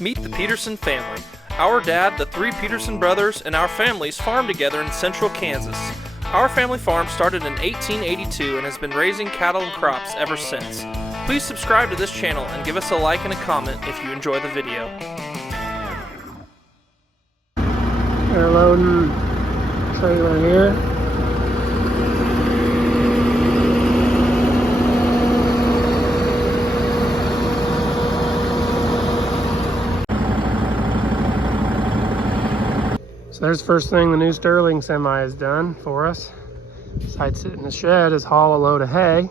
Meet the Peterson family. Our dad, the three Peterson brothers, and our families farm together in central Kansas. Our family farm started in 1882 and has been raising cattle and crops ever since. Please subscribe to this channel and give us a like and a comment if you enjoy the video. They're loading trailer here. So there's the first thing the new Sterling semi has done for us. Besides sitting in the shed is haul a load of hay.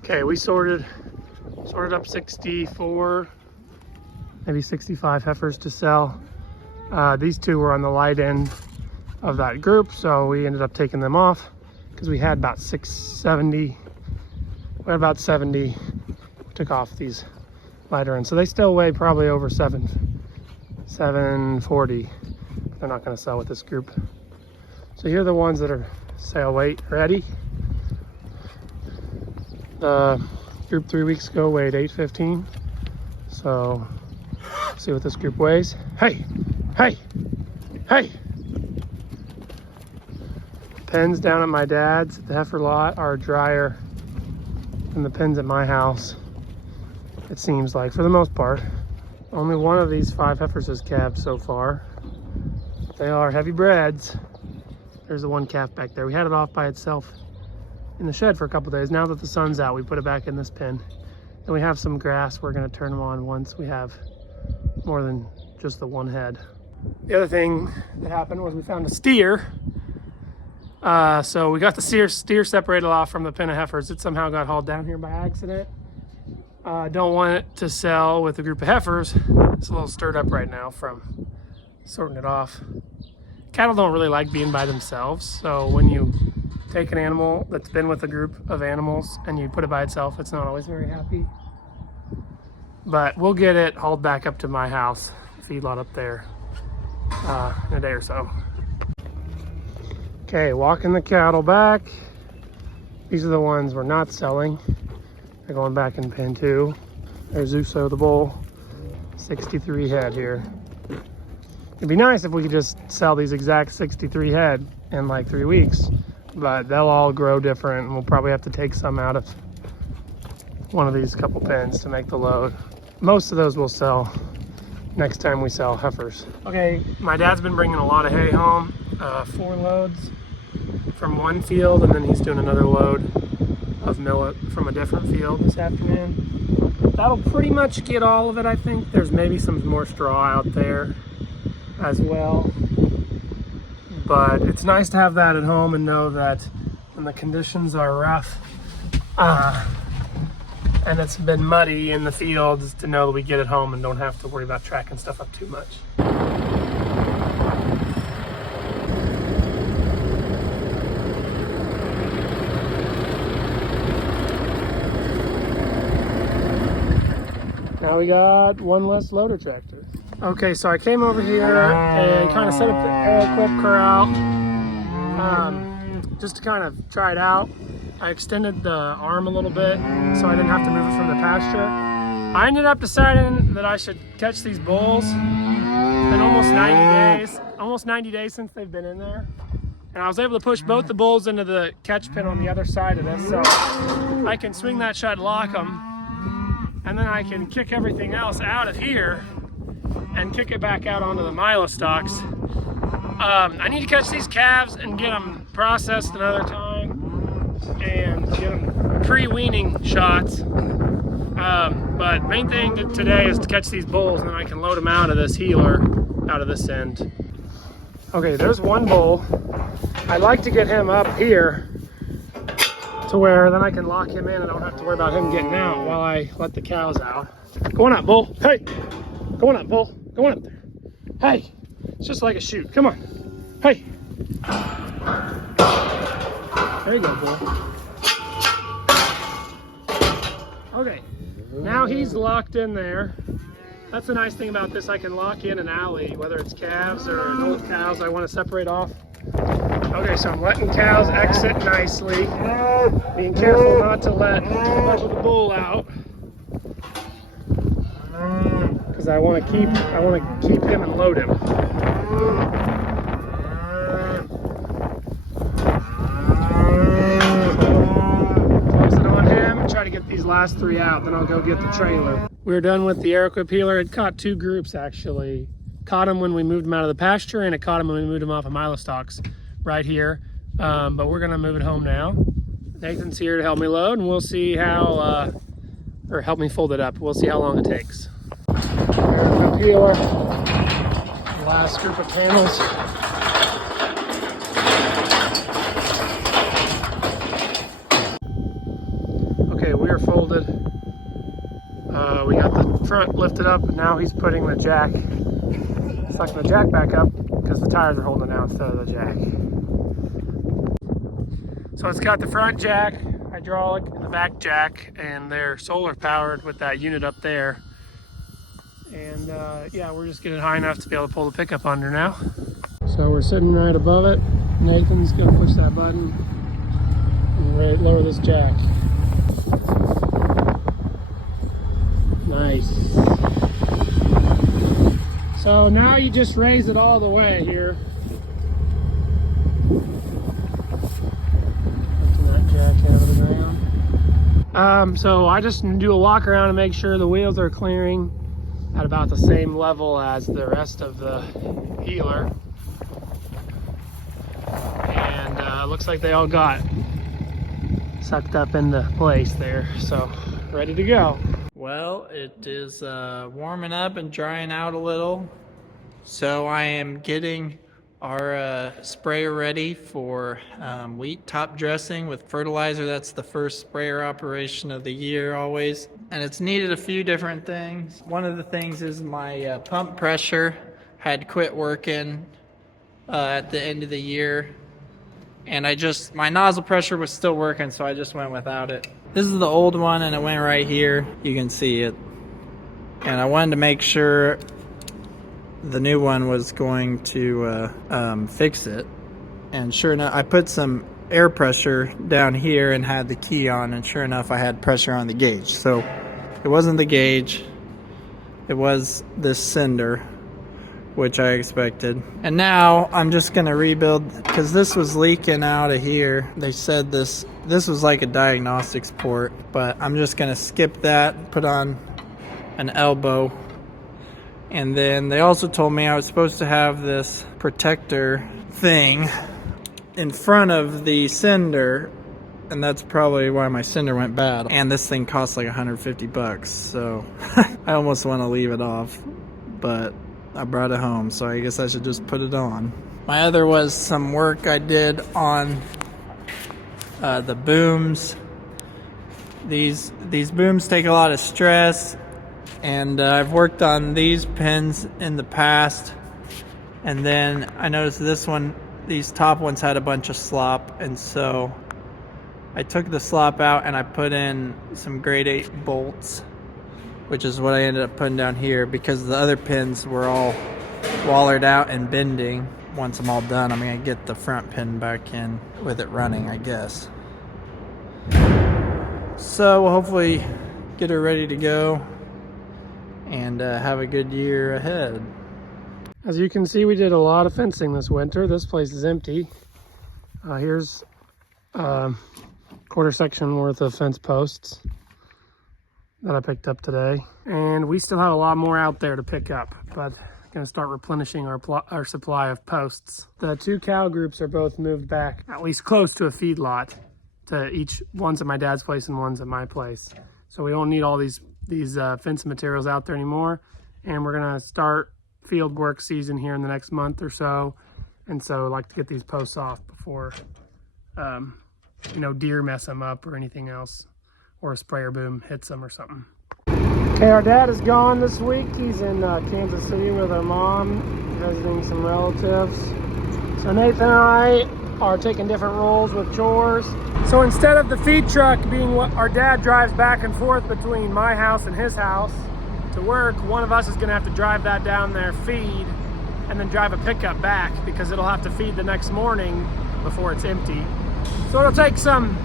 Okay, we sorted up 64, maybe 65 heifers to sell. These two were on the light end of that group, so we ended up taking them off because we had about 670. We had about 70. We took off these lighter ends, so they still weigh probably over 740. They're not going to sell with this group. So here are the ones that are sale weight ready. The group 3 weeks ago weighed 815. So see what this group weighs. Hey, hey, hey. Pens down at my dad's at the heifer lot are drier than the pens at my house, it seems like, for the most part. Only one of these 5 heifers has calved so far. They are heavy breds. There's the one calf back there. We had it off by itself in the shed for a couple days. Now that the sun's out, we put it back in this pen. Then we have some grass. We're going to turn them on once we have more than just the one head. The other thing that happened was we found a steer. So we got the steer separated off from the pen of heifers. It somehow got hauled down here by accident. Don't want it to sell with a group of heifers. It's a little stirred up right now from sorting it off. Cattle don't really like being by themselves, so when you take an animal that's been with a group of animals and you put it by itself, it's not always very happy. But we'll get it hauled back up to my house, feedlot up there, in a day or so. Okay, walking the cattle back. These are the ones we're not selling. They're going back in pen 2. There's Uso the bull, 63 head here. It'd be nice if we could just sell these exact 63 head in like 3 weeks, but they'll all grow different and we'll probably have to take some out of one of these couple pens to make the load. Most of those will sell next time we sell heifers. Okay, my dad's been bringing a lot of hay home, 4 loads from one field, and then he's doing another load of millet from a different field this afternoon. That'll pretty much get all of it, I think. There's maybe some more straw out there as well. But it's nice to have that at home and know that when the conditions are rough and it's been muddy in the fields, to know that we get it home and don't have to worry about tracking stuff up too much. Now we got one less loader tractor. Okay, so I came over here and kind of set up the air-equipped corral just to kind of try it out. I extended the arm a little bit so I didn't have to move it from the pasture. I ended up deciding that I should catch these bulls. It's been almost 90 days since they've been in there. And I was able to push both the bulls into the catch pen on the other side of this, so I can swing that shut, lock them, and then I can kick everything else out of here and kick it back out onto the milo stocks. I need to catch these calves and get them processed another time and get them pre-weaning shots. But main thing today is to catch these bulls, and then I can load them out of this healer, out of this end. Okay, there's one bull. I'd like to get him up here to where then I can lock him in and I don't have to worry about him getting out while I let the cows out. Go on up, bull. Hey, go on up, bull. Go on up there. Hey, it's just like a shoot. Come on. Hey. There you go, bull. Okay, now he's locked in there. That's the nice thing about this. I can lock in an alley, whether it's calves or adult cows I want to separate off. Okay, so I'm letting cows exit nicely. Being careful not to let the bull out, because I want to keep him and load him. Close it on him and try to get these last 3 out, then I'll go get the trailer. We're done with the Aeroquip peeler. It caught 2 groups actually. Caught them when we moved them out of the pasture, and it caught them when we moved them off of milestocks right here. But we're gonna move it home now. Nathan's here to help me load, and we'll see how, or help me fold it up. We'll see how long it takes. Aeroquip peeler. Last group of panels. Okay, we are folded. We got the front lifted up, and now he's putting the jack, sucking the jack back up because the tires are holding it now instead of the jack. So it's got the front jack, hydraulic, and the back jack, and they're solar powered with that unit up there. And yeah, we're just getting high enough to be able to pull the pickup under now. So we're sitting right above it. Nathan's gonna push that button and lower this jack. Nice. So now you just raise it all the way here. Lifting that jack out of the ground. So I just do a walk around and make sure the wheels are clearing at about the same level as the rest of the peeler. And looks like they all got sucked up into place there. So ready to go. Well, it is warming up and drying out a little, so I am getting our sprayer ready for wheat top dressing with fertilizer. That's the first sprayer operation of the year always, and it's needed a few different things. One of the things is my pump pressure had quit working at the end of the year, and my nozzle pressure was still working, so I just went without it. This is the old one, and it went right here. You can see it. And I wanted to make sure the new one was going to fix it. And sure enough, I put some air pressure down here and had the key on, and sure enough, I had pressure on the gauge. So it wasn't the gauge. It was this cinder, which I expected. And now I'm just gonna rebuild, because this was leaking out of here. They said this was like a diagnostics port, but I'm just gonna skip that, put on an elbow. And then they also told me I was supposed to have this protector thing in front of the cinder, and that's probably why my cinder went bad. And this thing costs like 150 bucks, so I almost want to leave it off, but I brought it home, so I guess I should just put it on. My other was some work I did on the booms. These booms take a lot of stress, and I've worked on these pins in the past, and then I noticed these top ones had a bunch of slop, and so I took the slop out and I put in some grade 8 bolts, which is what I ended up putting down here, because the other pins were all wallered out and bending. Once I'm all done, I'm gonna get the front pin back in with it running, I guess. So we'll hopefully get her ready to go and have a good year ahead. As you can see, we did a lot of fencing this winter. This place is empty. Here's a quarter section worth of fence posts that I picked up today. And we still have a lot more out there to pick up, but going to start replenishing our supply of posts. The 2 cow groups are both moved back at least close to a feed lot, to one's at my dad's place and one's at my place. So we don't need all these fencing materials out there anymore. And we're going to start field work season here in the next month or so. And so I'd like to get these posts off before, deer mess them up or anything else, or a sprayer boom hits them or something. Okay, our dad is gone this week. He's in Kansas City with our mom, visiting some relatives. So Nathan and I are taking different roles with chores. So instead of the feed truck being what our dad drives back and forth between my house and his house, to work, one of us is gonna have to drive that down there, feed, and then drive a pickup back because it'll have to feed the next morning before it's empty. So it'll take some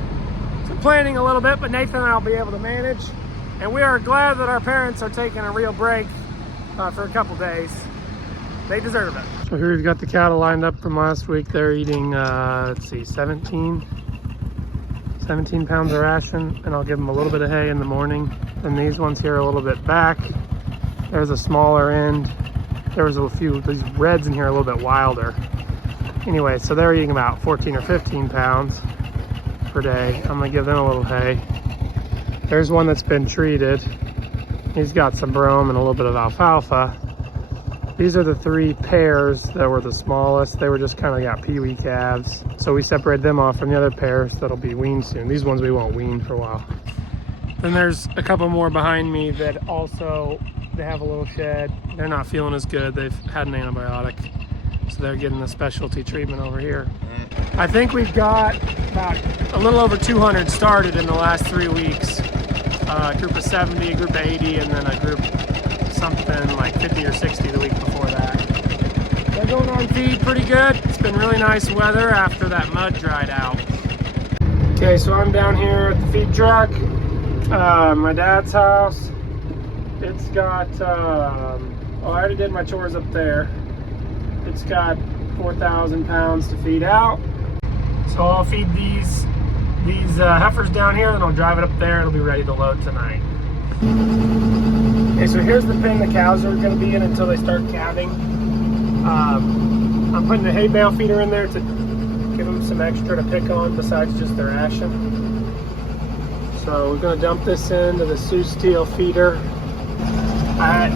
planning a little bit, but Nathan and I will be able to manage. And we are glad that our parents are taking a real break for a couple days. They deserve it. So here we've got the cattle lined up from last week. They're eating, let's see, 17 pounds of ration, and I'll give them a little bit of hay in the morning. And these ones here are a little bit back. There's a smaller end. There was a few, these reds in here are a little bit wilder. Anyway, so they're eating about 14 or 15 pounds per day. I'm gonna give them a little hay. There's one that's been treated. He's got some brome and a little bit of alfalfa. These are the 3 pairs that were the smallest. They were just kind of got peewee calves. So we separated them off from the other pairs that'll be weaned soon. These ones we won't wean for a while. Then there's a couple more behind me that also, they have a little shed. They're not feeling as good. They've had an antibiotic. So they're getting the specialty treatment over here. I think we've got about a little over 200 started in the last 3 weeks. A group of 70, a group of 80, and then a group something like 50 or 60 the week before that. They're going on feed pretty good. It's been really nice weather after that mud dried out. Okay, so I'm down here at the feed truck. My dad's house. It's got, I already did my chores up there. It's got 4,000 pounds to feed out. So I'll feed these heifers down here, and I'll drive it up there. It'll be ready to load tonight. Okay, so here's the pen the cows are going to be in until they start calving. I'm putting a hay bale feeder in there to give them some extra to pick on besides just their ration. So we're going to dump this into the Sioux Steel feeder.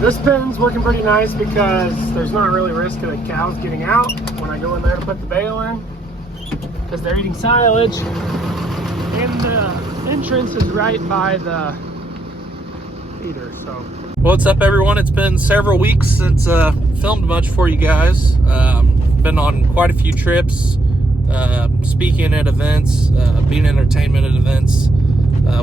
This pen's working pretty nice because there's not really risk of the cows getting out when I go in there to put the bale in, because they're eating silage, and the entrance is right by the feeder. So What's up, everyone? It's been several weeks since filmed much for you guys. Been on quite a few trips, speaking at events, being entertainment at events.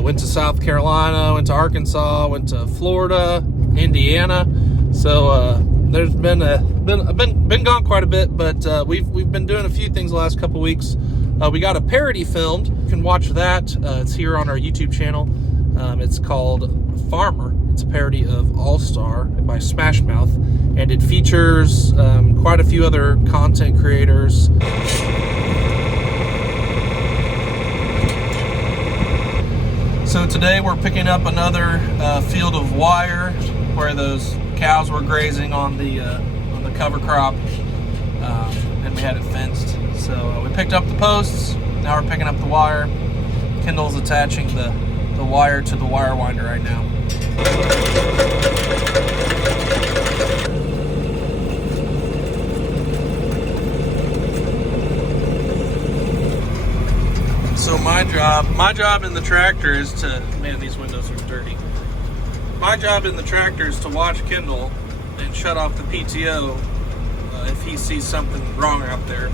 Went to South Carolina, went to Arkansas, went to Florida, Indiana. So there's been gone quite a bit, but we've been doing a few things the last couple weeks. We got a parody filmed. You can watch that. It's here on our YouTube channel. It's called Farmer. It's a parody of All Star by Smash Mouth, and it features quite a few other content creators. So today we're picking up another field of wire where those cows were grazing on the cover crop, and we had it fenced. So we picked up the posts. Now we're picking up the wire. Kendall's attaching the wire to the wire winder right now. So my job in the tractor is to, man, these windows are dirty. My job in the tractor is to watch Kendall and shut off the PTO if he sees something wrong out there.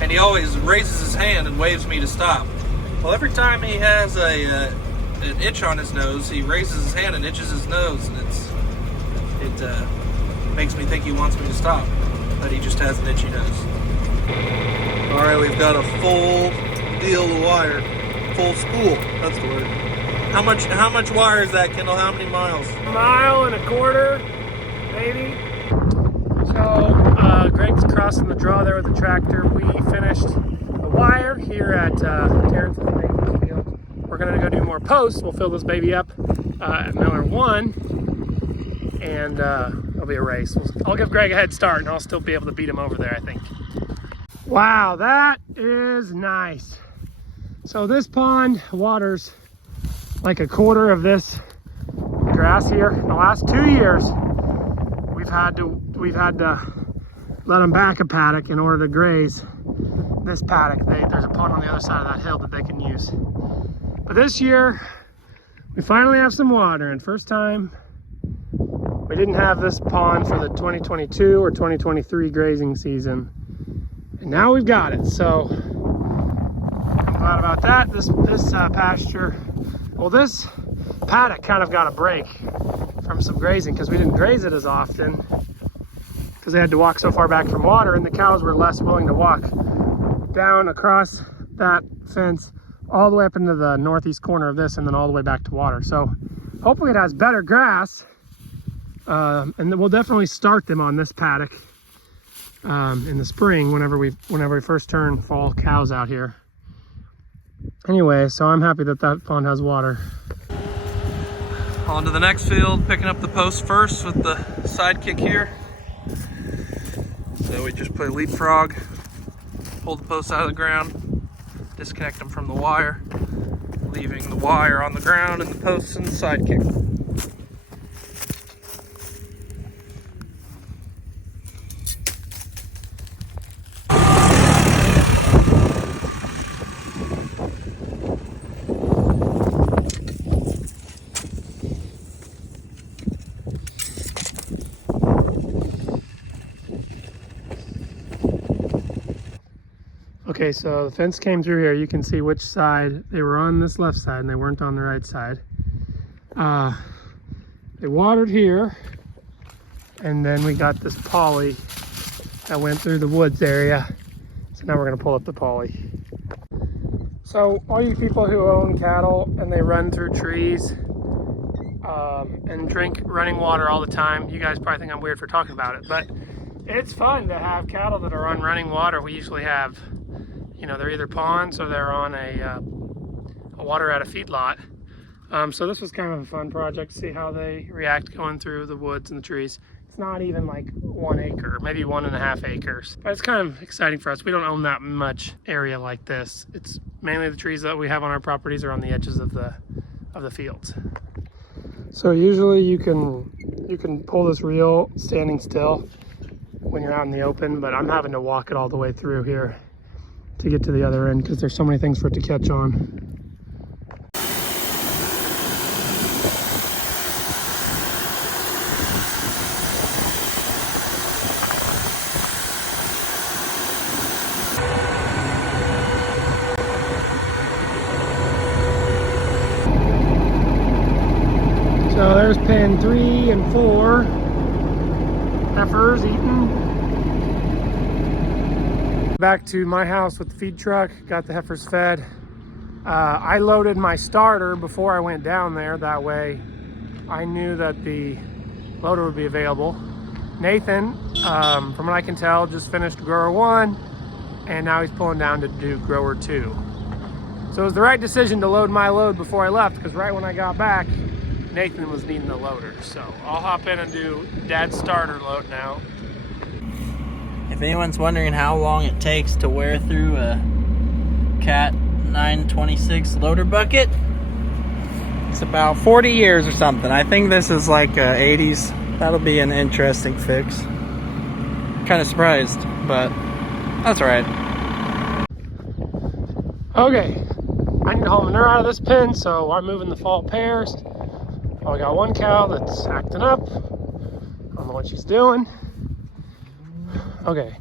And he always raises his hand and waves me to stop. Well, every time he has an itch on his nose, he raises his hand and itches his nose, and it makes me think he wants me to stop, but he just has an itchy nose. All right, we've got a full deal of wire, full spool. That's the word. How much wire is that, Kendall? How many miles? A mile and a quarter, maybe. So Greg's crossing the draw there with the tractor. We finished the wire here at Terrence's Nathan's field. We're gonna go do more posts. We'll fill this baby up at Miller 1, and it'll be a race. I'll give Greg a head start, and I'll still be able to beat him over there, I think. Wow, that is nice. So this pond waters like a quarter of this grass here. In the last 2 years, we've had to let them back a paddock in order to graze this paddock. There's a pond on the other side of that hill that they can use. But this year, we finally have some water, and first time we didn't have this pond for the 2022 or 2023 grazing season. And now we've got it, so I'm glad about that. This pasture, well, this paddock kind of got a break from some grazing because we didn't graze it as often because they had to walk so far back from water, and the cows were less willing to walk down across that fence all the way up into the northeast corner of this and then all the way back to water. So hopefully it has better grass, and then we'll definitely start them on this paddock in the spring whenever we first turn fall cows out here. Anyway, so I'm happy that that pond has water. On to the next field, picking up the post first with the sidekick here. So we just play leapfrog, pull the posts out of the ground, disconnect them from the wire, leaving the wire on the ground and the posts in the sidekick. Okay, so the fence came through here. You can see which side. They were on this left side and they weren't on the right side. They watered here, and then we got this poly that went through the woods area. So now we're gonna pull up the poly. So all you people who own cattle and they run through trees and drink running water all the time, you guys probably think I'm weird for talking about it, but it's fun to have cattle that are on running water. We usually have, you know, they're either ponds or they're on a water at a feedlot. So this was kind of a fun project to see how they react going through the woods and the trees. It's not even like 1 acre, maybe 1.5 acres, but it's kind of exciting for us. We don't own that much area like this. It's mainly the trees that we have on our properties are on the edges of the fields. So usually you can pull this reel standing still when you're out in the open, but I'm having to walk it all the way through here to get to the other end because there's so many things for it to catch on. So there's pen 3 and 4. Heifers eating. Back to my house with the feed truck, got the heifers fed. I loaded my starter before I went down there. That way I knew that the loader would be available. Nathan, from what I can tell, just finished grower 1 and now he's pulling down to do grower 2. So it was the right decision to load my load before I left, because right when I got back, Nathan was needing the loader. So I'll hop in and do Dad's starter load now. If anyone's wondering how long it takes to wear through a Cat 926 loader bucket, it's about 40 years or something. I think this is like 80s. That'll be an interesting fix. Kind of surprised, but that's all right. Okay, I need to haul manure out of this pen, so I'm moving the fall pairs. I got one cow that's acting up. I don't know what she's doing. Okay,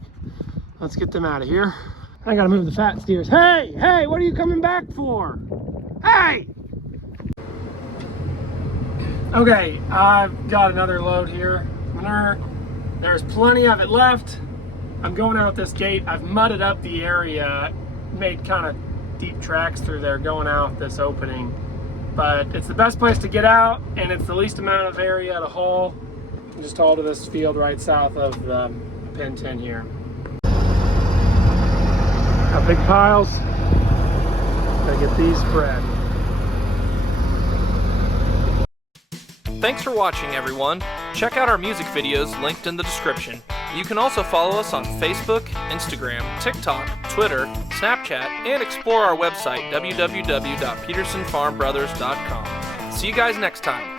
let's get them out of here. I gotta move the fat steers. Hey, what are you coming back for? Hey! Okay, I've got another load here. Manure. There's plenty of it left. I'm going out this gate. I've mudded up the area, made kind of deep tracks through there going out this opening. But it's the best place to get out, and it's the least amount of area to haul. Just haul to this field right south of the pen 10 here. Got big piles. Gotta get these spread. Thanks for watching, everyone. Check out our music videos linked in the description. You can also follow us on Facebook, Instagram, TikTok, Twitter, Snapchat, and explore our website, www.petersonfarmbrothers.com. See you guys next time.